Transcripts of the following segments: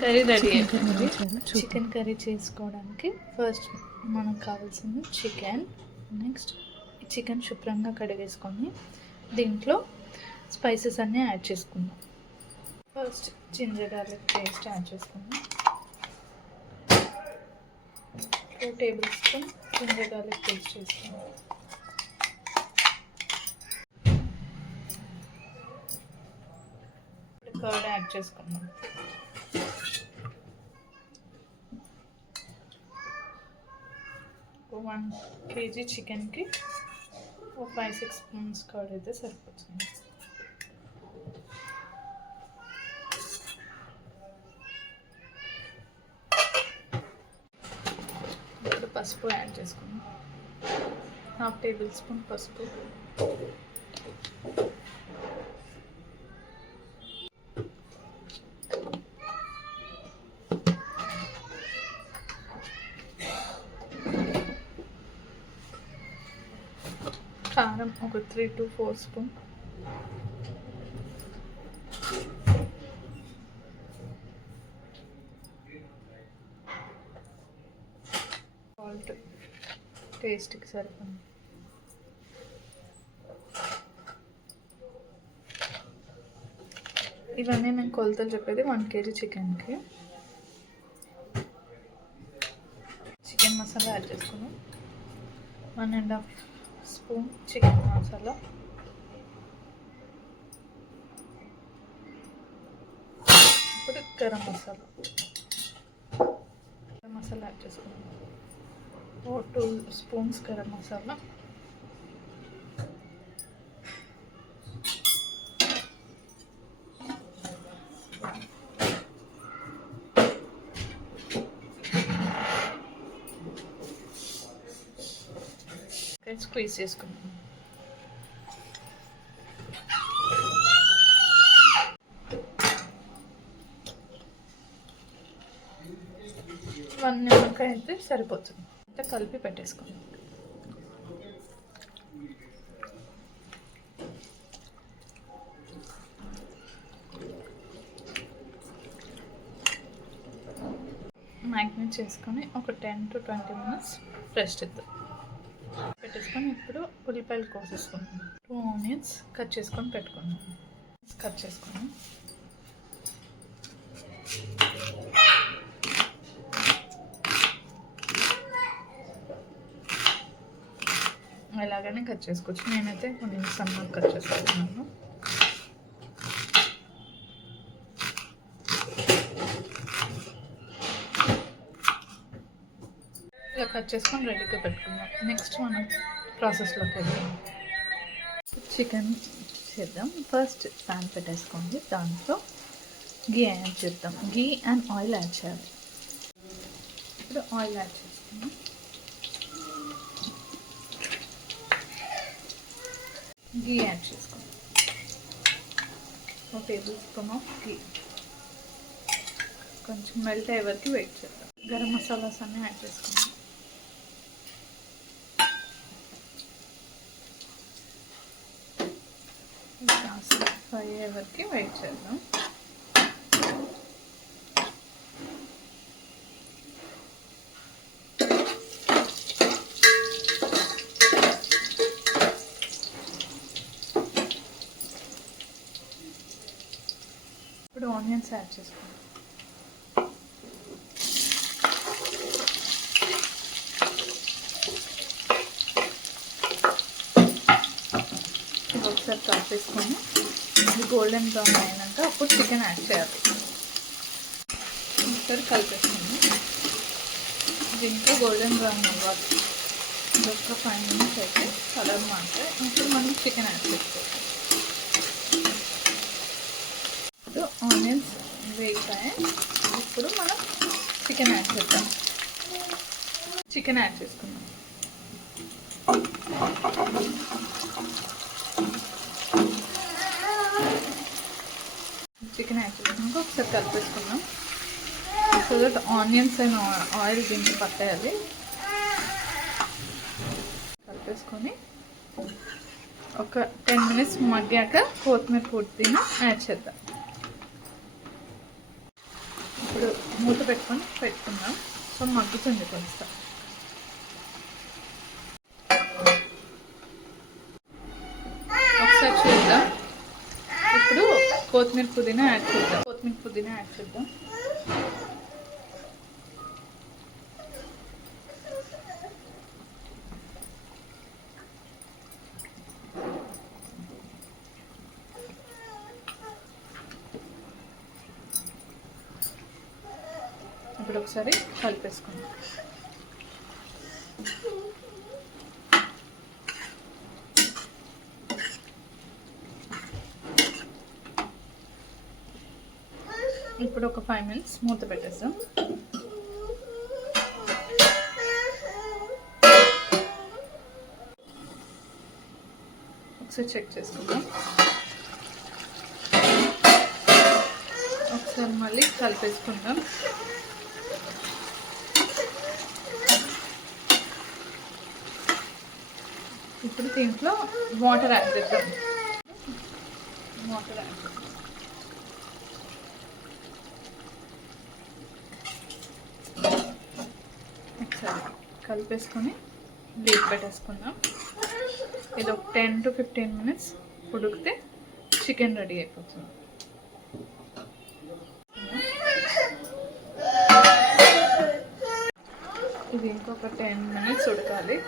Curry ready అయిపోయింది. Chicken curry చేసుకోవడానికి ఫస్ట్ మనకు కావాల్సింది చికెన్. నెక్స్ట్ చికెన్ శుభ్రంగా కడిగేసుకొని దీంట్లో స్పైసెస్ అన్నీ యాడ్ చేసుకుందాం. First ginger garlic paste add చేసుకుందాం. 2 tablespoon ginger garlic paste చేసుకుందాం. కర్డ్ యాడ్ చేసుకుందాం. 1 kg చికెన్కి 5-6 స్పూన్స్ కర్డ్ అయితే సరిపోతుంది. ఇప్పుడు పసుపు యాడ్ చేసుకుందాం. 1/2 టేబుల్ స్పూన్ పసుపు. కారం ఒక 3 to 4 స్పూన్. సాల్ట్ టేస్ట్కి సరిపోతుంది. ఇవన్నీ నేను కొలతలు చెప్పేది 1 kg చికెన్కి. చికెన్ మసాలా యాడ్ చేసుకున్నాం. 1.5 స్పూన్ చికెన్ మసాలా. ఇప్పుడు గరం మసాలా యాడ్ చేసుకున్నాం. 2 స్పూన్స్ గరం మసాలా. స్క్వీజ్ చేసుకున్నాం. నిమ్మకాయ అయితే సరిపోతుంది. అంతా కలిపి పెట్టేసుకున్నాం. మ్యాగ్నేట్ చేసుకొని ఒక 10 to 20 minutes రెస్ట్ ఇద్దాం. పెట్టేసుకొని ఇప్పుడు ఉల్లిపాయలు కోసేసుకున్నాం. 2 ఆనియన్స్ కట్ చేసుకొని పెట్టుకున్నాం. కట్ చేసుకున్నాం. ఎలాగైనా కట్ చేసుకోవచ్చు. నేనైతే కొన్ని సన్నగా కట్ చేసుకుంటున్నాను. ఇలా కట్ చేసుకొని రెడీగా పెట్టుకుందాం. నెక్స్ట్ మనం ప్రాసెస్లోకి వెళ్దాం. చికెన్ చేద్దాం. ఫస్ట్ ప్యాన్ పెట్టేసుకోండి. దాంట్లో గీ యాడ్ చేద్దాం. గీ అండ్ ఆయిల్ యాడ్ చేయాలి. ఇప్పుడు ఆయిల్ యాడ్ చేసుకుందాం. గీ యాడ్ చేసుకుందాం. 1 టేబుల్ స్పూన్ ఆఫ్ గీ. కొంచెం మెల్ట్ అయ్యే వరకు వెయిట్ చేద్దాం. గరం మసాలాస్ అన్నీ యాడ్ చేసుకుందాం. ఫ్రై అయ్యే వరకు వెయిట్ చేద్దాం. ఇప్పుడు ఆనియన్స్ యాడ్ చేసుకుందాం. ఒకసారి టాప్ చేసుకొని ఇది గోల్డెన్ బ్రౌన్ అయినాక అప్పుడు చికెన్ యాడ్ చేయాలి. ఒకసారి కలిపేసుకుందాం. దీంట్లో గోల్డెన్ బ్రౌన్ అవ్వాలి. ఒక 5 minutes అయితే కలర్ మారితే ఇప్పుడు మనం చికెన్ యాడ్ చేసుకోవాలి. ఇప్పుడు ఆనియన్స్ వేగిపోయాయి. ఇప్పుడు మనం చికెన్ యాడ్ చేద్దాం. చికెన్ యాడ్ చేసుకుందాం. చికెన్ యాడ్ చేసుకున్నాక ఒకసారి కలిపేసుకుందాం. So that onions and oil దీనికి పట్టేయాలి. కలిపేసుకొని ఒక 10 minutes మగ్గాక కొత్తిమీర పుదీనా యాడ్ చేద్దాం. ఇప్పుడు మూత పెట్టుకుందాం. సో మగ్గుతుంది కొంచెం. ఒకసారి చూద్దాం. ఇప్పుడు కొత్తిమీర పుదీనా యాడ్ చేద్దాం. ఇప్పుడు ఒకసారి కలిపేసుకుందాం. ఇప్పుడు ఒక 5 minutes మూత పెట్టేస్తాం. ఒకసారి చెక్ చేసుకుందాం. ఒకసారి మళ్ళీ కలిపేసుకుందాం. ఇప్పుడు దీంట్లో వాటర్ యాడ్ చేద్దాం. ఒకసారి కలిపేసుకొని లీడ్ పెట్టేసుకుందాం. ఇది ఒక 10 to 15 minutes ఉడికితే చికెన్ రెడీ అయిపోతుంది. ఇది ఇంకొక 10 minutes ఉడకాలి.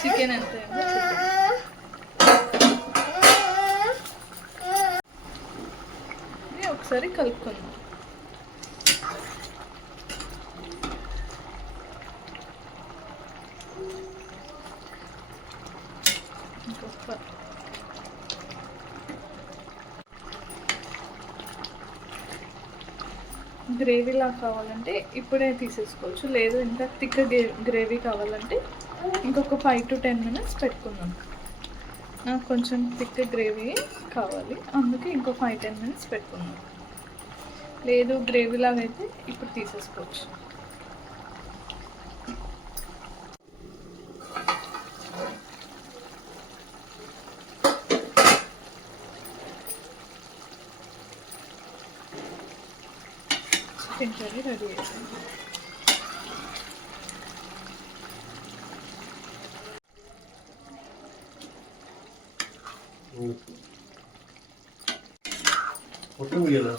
చికెన్ ఎంత ఒకసారి కలుపుకుందాం. గ్రేవీలా కావాలంటే ఇప్పుడే తీసేసుకోవచ్చు, లేదు ఇంకా థిక్ గ్రేవీ కావాలంటే ఇంకొక 5 to 10 minutes పెట్టుకుందాం. నాకు కొంచెం థిక్ గ్రేవీ కావాలి, అందుకే ఇంకో 5-10 minutes పెట్టుకుందాం. లేదు గ్రేవీలాగా అయితే ఇప్పుడు తీసేసుకోవచ్చు. చికెన్ కర్రీ రెడీ అయిపోయింది. Otur mu yana?